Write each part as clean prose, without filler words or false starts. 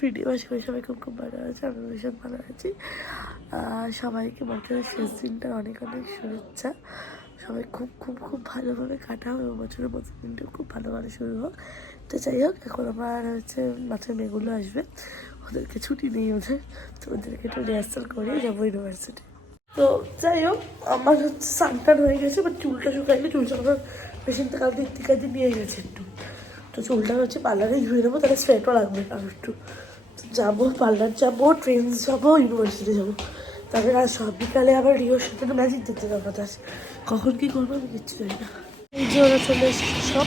Video সবাই খুব খুব ভালো আছে, আমি ভীষণ ভালো আছি। সবাইকে বছরের শেষ দিনটা অনেক অনেক শুভেচ্ছা। সবাই খুব খুব খুব ভালোভাবে কাটাও এবং বছরের প্রথম দিনটা খুব ভালোভাবে শুরু হোক। তো যাই হোক, এখন আমার হচ্ছে মাছের মেয়েগুলো আসবে, ওদেরকে ছুটি নেই ওদের, তো ওদেরকে একটু রিহার্সাল করে যাবো ইউনিভার্সিটি। তো যাই হোক, আমার হচ্ছে সানটান হয়ে গেছে, বাট চুলটা শুকাইলে চুল শুকানোর পেশেন্টটা কালকে ইত্তিকাদি নিয়ে গেছে একটু, তো চুলটা হচ্ছে পার্লারে ধুয়ে নেবো, তাহলে স্ট্রেটও লাগবে আর একটু। তো যাবো, পার্লার যাবো, ট্রেন যাবো, ইউনিভার্সিটি যাবো, তারপরে আর সব বিকালে আবার রিওর সাথে তো ম্যাজিক দিতে যাবো। তার কখন কী করবো আমি কিচ্ছু জানি না। এই যে ওরা চলে এসেছে সব,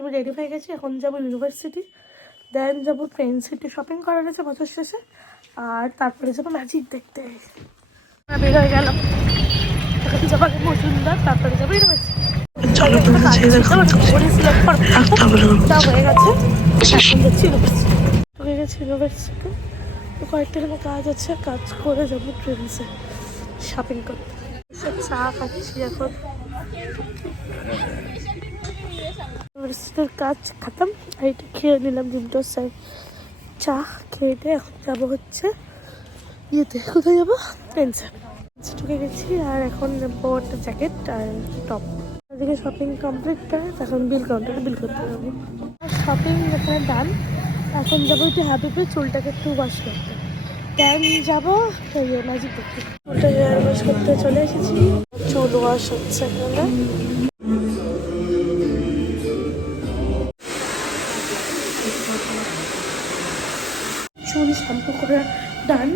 আমি রেডি হয়ে গেছি, এখন যাবো ইউনিভার্সিটি, দেন যাবো ট্রেন সিটি শপিং করার আছে বছর শেষে, আর তারপরে যাবো ম্যাজিক দেখতে। বের হয়ে গেলাম, যাবো মজুমদার, তারপরে যাবো ইউনিভার্সিটি। হয়ে গেছে, ইউনিভার্সিটি তো কয়েকটা কাজ আছে, কাজ করে যাবো ট্রেন্সে শপিং করতে। চা খাচ্ছি এখন, ইউনিভার্সিটির কাজ খাতাম, এইটা খেয়ে নিলাম ডিমটোর সাইড, চা খেয়ে এখন যাবো হচ্ছে ইয়েতে, কোথায় যাবো ট্রেন্সে। ঢুকে গেছি, আর এখন নেবো একটা জ্যাকেট আর টপ। এদিকে শপিং কমপ্লিট করে এখন বিল কাউন্টারে বিল করতে যাবো। শপিং এখানে ডান, এখন যাবো একটু হ্যাপিতে চুলটাকে একটু ওয়াশ করতে, দেন যাবো ম্যাজিক দেখতে। চুলটা হেয়ার ওয়াশ করতে চলে এসেছি, চুল ওয়াশ হচ্ছে এখানে। চুল শ্যাম্পু করে ডান।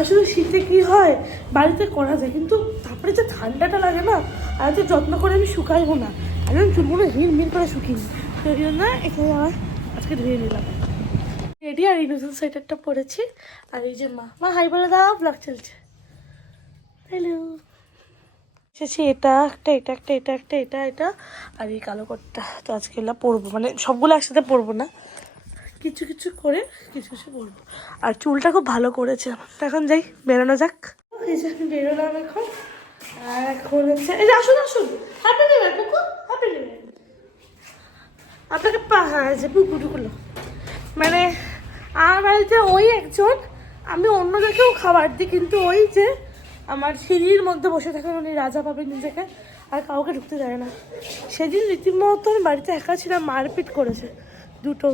আসলে শীতে কি হয়, বাড়িতে করা যায়, কিন্তু তারপরে যে ঠান্ডাটা লাগে না, আর যে যত্ন করে আমি শুকাইবো না, আর আমি চুলগুলো হিড় করে শুকিয়ে সেই জন্য এখানে আমার আজকে ধুয়ে নিলাম। রেডি, আর এই নতুন সোয়েটারটা পরেছি, আর এই যে মা হাই বলে দাও, ব্লগ চলছে। হ্যালো, এসেছি, এটা একটা, এটা একটা, এটা একটা, এটা এটা আর এই কালো কোটটা। তো আজকে এলা পরবো, মানে সবগুলো একসাথে পরবো না, কিছু কিছু করে কিছু কিছু পরবো। আর চুলটা খুব ভালো করেছে। এখন যাই, বেরোনো যাক। এই যে আমি বেরোলাম এখন, আর এখন হচ্ছে এই যে আসুন আসুন, হ্যাপি নিউ ইয়ার পুকু, হ্যাপি নিউ ইয়ার। আপনাকে হ্যাঁ যে পুকুরগুলো, মানে আমার বাড়িতে ওই একজন, আমি অন্যদেরকেও খাবার দিই, কিন্তু ওই যে আমার সিঁড়ির মধ্যে বসে থাকেন উনি, রাজা পাবেন নিজেকে, আর কাউকে ঢুকতে দেয় না। সেদিন রীতিমতো আমি বাড়িতে একা ছিলাম, মারপিট করেছে দুটো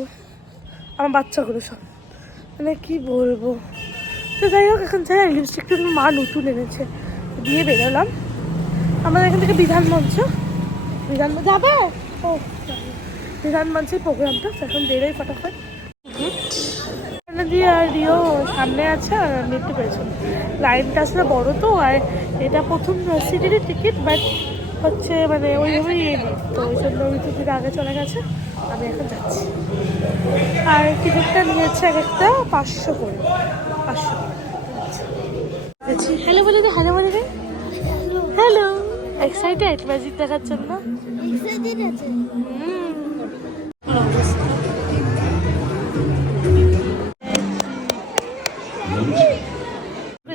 আমার বাচ্চাগুলো সব, মানে কি বলবো। তো যাই হোক, এখন যাই, লিপস্টিকটা মা নতুন এনেছে, দিয়ে বেরোলাম। আমাদের এখান থেকে বিধানমঞ্চ যাবে, ও বিধানমঞ্চের প্রোগ্রামটা, এখন বেরোই ফটাফট। দিয়ে আর রিও সামনে আছে, আর আমি একটু পেছনে। লাইনটা আসলে বড় তো, আর এটা প্রথম সিটিরই টিকিট, বাট হচ্ছে মানে ওইভাবেই নেই, তো ওই জন্য ওই টিকিট আগে চলে গেছে, আমি এখন যাচ্ছি। আর টিকিটটা নিয়েছে এক একটা 500 করে, 500। হ্যালো বলে দে, হ্যালো বলে দে, হ্যালো। এক্সাইটেড ম্যাজিক দেখার জন্য?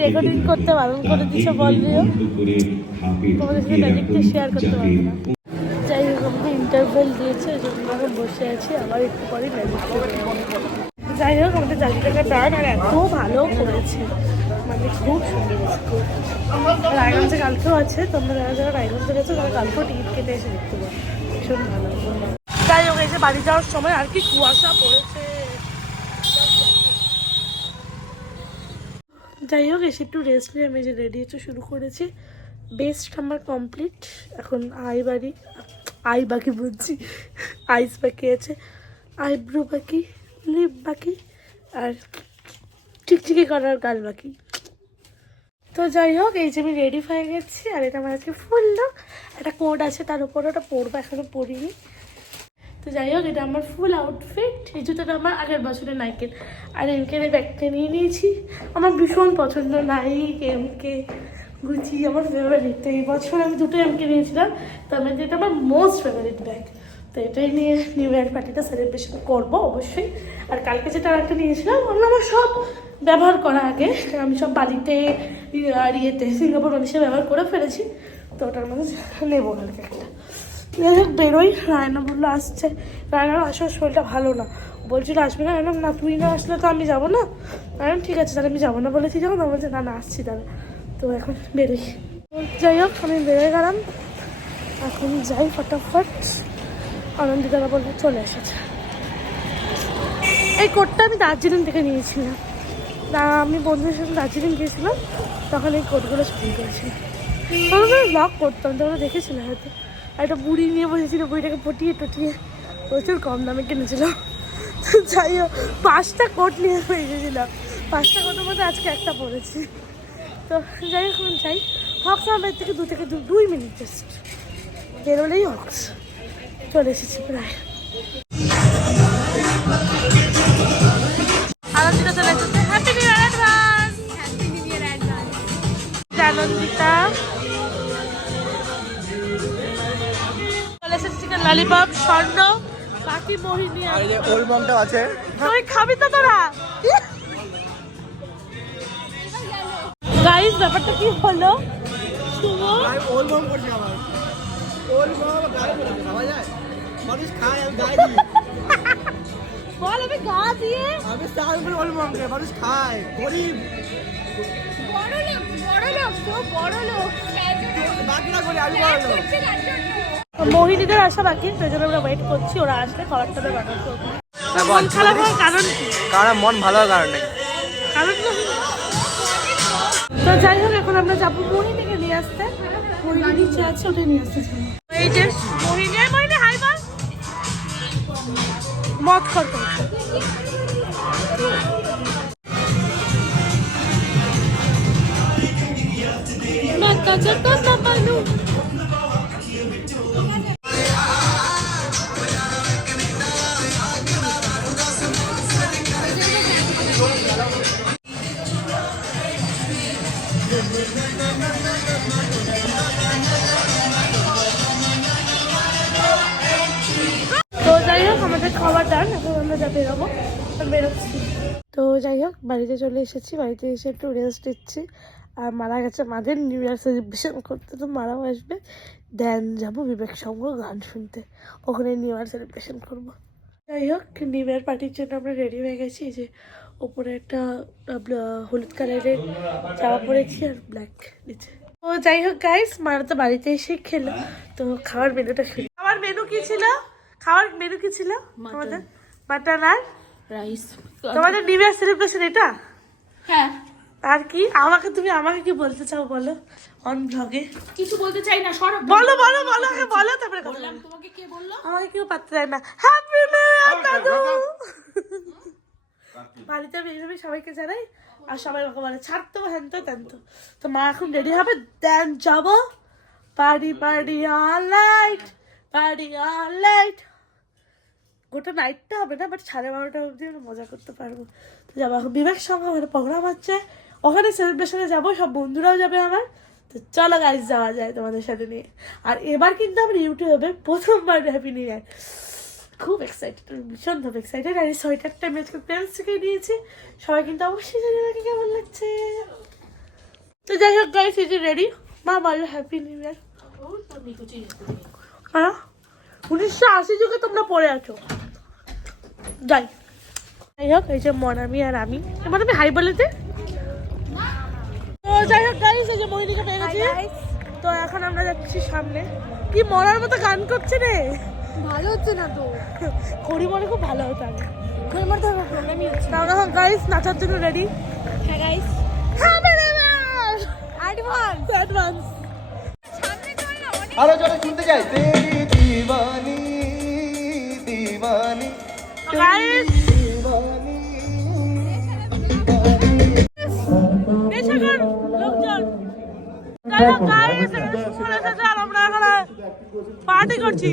রেকর্ডিং করতে বারণ করে দিচ্ছে, বললিও তোমাদের সাথে ম্যাজিকটা শেয়ার করতে পারবো না। যাই হোক, আমাকে ইন্টারভেল দিয়েছে, ওই জন্য এখন বসে আছি, আবার একটু পরে ম্যাজিকটা। যাই হোক, আমাদের জালিটাকা ডান, আর এত ভালো করেছে, মানে খুব সুন্দর হয়েছে, খুব। রায়গঞ্জে কালকেও আছে, তোমরা যারা যারা রায়গঞ্জে গেছো তারা কালকেও টিকিট কেটে এসে দেখতে পারো, ভীষণ ভালো। যাই হোক, এই যে বাড়ি যাওয়ার সময় আর কি কুয়াশা পড়েছে। যাই হোক, এসে একটু রেস্ট নিয়ে আমি যে রেডি হতে শুরু করেছি। বেস্ট আমার কমপ্লিট, এখন আই বাকি বলছি, আইস বাকি আছে, আইব্রো বাকি, লিপ বাকি, আর চিকচিকি করার গাল বাকি। তো যাই হোক, এই যে আমি রেডি হয়ে গেছি, আর এটা আমার আজকে ফুল লুক। একটা কোড আছে তার উপরে, ওটা পরবো, এখনো পরিনি। তো যাই হোক, এটা আমার ফুল আউটফিট। এই জুতোটা আমার আগের বছরের নাইকের, আর এমকে ব্যাগটা নিয়ে নিয়েছি, আমার ভীষণ পছন্দ, নাইক এমকে গুচি আমার ফেভারিট। তো এই বছর আমি দুটো এমকে নিয়েছিলাম, তার মধ্যে এটা আমার মোস্ট ফেভারিট ব্যাগ। তো এটাই নিয়ে নিউ ইয়ার পার্টিটা সেলিব্রেশন করবো অবশ্যই। আর কালকে যেটা একটা নিয়েছিলাম, ওগুলো আমার সব ব্যবহার করা আগে, আমি সব বালিতে আর ইয়েতে সিঙ্গাপুর মালয়েশিয়া ব্যবহার করে ফেলেছি, তো ওটার মধ্যে নেবো কালকে একটা। যাই হোক বেরোই, রায়না বললো আসছে, রায়নার আসার শরীরটা ভালো না, বলছিল আসবে না, এরকম না তুই না আসলে তো আমি যাবো না, ম্যাডাম ঠিক আছে তাহলে আমি যাবো না বলেছি যখন, আমি বলছি না না আসছি তাহলে। তো এখন বেরোই, যাই হোক আমি বেরোয় গেলাম, এখন যাই ফটাফট। আনন্দিতারা বললো চলে এসেছে। এই কোটটা আমি দার্জিলিং থেকে নিয়েছিলাম, না আমি বন্ধুদের সাথে দার্জিলিং গিয়েছিলাম, তখন এই কোটগুলো শুরু করেছিলাম, তখন আমি ব্লগ করতাম, তোমরা দেখেছিলে হয়তো। একটা বুড়ি নিয়ে বসেছিল, বুড়িটাকে পটিয়ে টটিয়ে প্রচুর কম দামে কিনেছিলাম। যাই হোক 5টা কোট নিয়ে এসেছিলাম, 5টা কোটের মধ্যে আজকে একটা পরেছি। তো যাই হোক যাই, হক্স আমার থেকে 2 মিনিট জাস্ট বেরোলেই হক্স, চলে এসেছি প্রায়। আনন্দিতা চলে এসেছে, happy new year advance. Happy new year advance Anandita. চলে এসেছে চিকেন ললিপপ, স্বর্ণ, বাকি মোহিনী আর এই যে ওল্ড মমটা আছে, তুই খাবি তো তোরা। গাইস ব্যাপারটা কি হলো, শুভ ওল্ড মম করছে, আমার ওল্ড মম গায়ে খাওয়া যায়, মানুষ খায় আমি গায়ে দিই, বল আমি গা দিয়ে আমি স্টার করে ওল্ড মম কে মানুষ খায়, গরিব বড় লোক তো বড় লোক বাকি না করে আমি বড় লোক। মোহিনীদের আসা বাকি, সেজন্য আমরা ওয়েট করছি, ওরা আসলে খাবারটা বানাবো। মন খারাপ হওয়ার কারণ কি? কারণ মন ভালো হওয়ার কারণ নেই, কারণ তো যাই হোক এখন আমরা যাবো মোহিনীকে নিয়ে আসতে, মোহিনী নিচে আছে, ওটা নিয়ে আসতে। এই যে মোহিনী, মোহিনী হাই বল, মত করতে খাবার দান, এখন আমরা যা বেরোবো বেরোচ্ছি। তো যাই হোক বাড়িতে চলে এসেছি, বাড়িতে এসে একটু রেস্ট দিচ্ছি, আর মারা গেছে মাদের নিউ ইয়ার সেলিব্রেশন করতে, তো মারাও আসবে, দেন যাবো বিবেক সঙ্গ গান শুনতে, ওখানে নিউ ইয়ার সেলিব্রেশন করবো। যাই হোক নিউ ইয়ার পার্টির জন্য আমরা রেডি হয়ে গেছি, যে ওপরে একটা হলুদ কালারের জামা পরেছি আর ব্ল্যাক নিচে। তো যাই হোক গাইস মারা তো বাড়িতে এসে খেলো, তো খাওয়ার মেনুটা শুনি। খাওয়ার মেনু কি ছিল? খাওয়ার মেনু কি ছিল আমাদের? মাটন আর রাইস। তোমাদের নিউ ইয়ার সেলিব্রেশন এটা? হ্যাঁ। আর কি আমাকে কি বলতে চাও বলো অন ব্লগে? কিছু বলতে চাই না, সরো বলো বলো বলো, আগে বলো তারপরে কথা বললাম। তোমাকে কে বললো? আমাকে কেউ পাত্তা দেয় না। হ্যাপি নিউ ইয়ার দাদু। বাড়িতে আমি এইভাবে সবাইকে জানাই, আর সবাই আমাকে বলে ছাড় তো হ্যান তো তেন তো। তো মা এখন রেডি হবে, দেন যাবো party party all night, party all night. গোটা নাইটটা হবে না, বাট 12:30 অবধি আমরা মজা করতে পারবো। তো যাবো এখন বিবেক সঙ্গে, ওখানে প্রোগ্রাম হচ্ছে, ওখানে সেলিব্রেশনে যাবো, সব বন্ধুরাও যাবে আমার। তো চলো গাইজ যাওয়া যায় তোমাদের সাথে নিয়ে। আর এবার কিন্তু আমার ইউটিউবে প্রথমবার হ্যাপি নিউ ইয়ার, খুব এক্সাইটেড, ভীষণ খুব এক্সাইটেড। আর এই সোয়েটারটা আমি আজকে প্যারেন্টস থেকে নিয়েছি, সবাই কিন্তু অবশ্যই জানি আমাকে কেমন লাগছে। তো যাই হোক গাইজ এই যে রেডি, মা বলো হ্যাপি নিউ ইয়ার। হ্যাঁ 1980 যুগে তোমরা পড়ে আছো। যাই হোক এই যে মনামি আর আমি, এবার আমি হাই বলে দে। তো যাই হোক গাইস এই যে মোহিনীকে পেয়ে গেছি, তো এখন আমরা যাচ্ছি সামনে। কি মরার মতো গান করছে রে, ভালো হচ্ছে না তো, করি মনে খুব ভালো হতো আগে, করি মনে তো প্রবলেমই হচ্ছে। তাহলে এখন গাইস নাচার জন্য রেডি। হ্যাঁ guys happy new year advance advance. আরো জোরে শুনতে চাই, তেরি দিওয়ানি দিওয়ানি গাইস লোকজন আমরা এখন পার্টি করছি।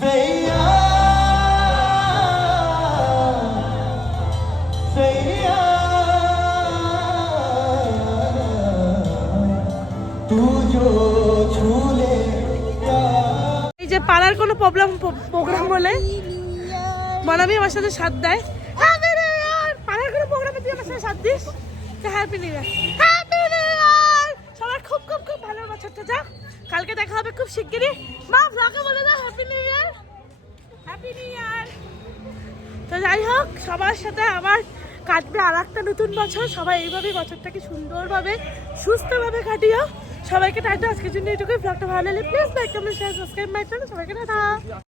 सैया सैया तू जो छू ले এই যে পাড়ার কোনো প্রোগ্রাম হলে মানামি আমার সাথে সাথ দেয়। Happy new year! পাড়ার কোনো প্রোগ্রামে তুই আমার সাথে সাথ this, happy new year, happy new year! সবার খুব খুব খুব ভালো বছরটা যা। কালকে দেখা হবে খুব শিগগিরই। মা ব্লগে বলে দাও happy new year, happy new year. তো যাই হোক, সবার সাথে আবার কাটবে আর একটা নতুন বছর। সবাই এইভাবেই বছরটাকে সুন্দরভাবে সুস্থভাবে কাটিও। সবাইকে টাটা। আজকের জন্য এটুকুই। ব্লগটা ভালো লাগলে please like comment share subscribe my channel. সবাইকে টাটা।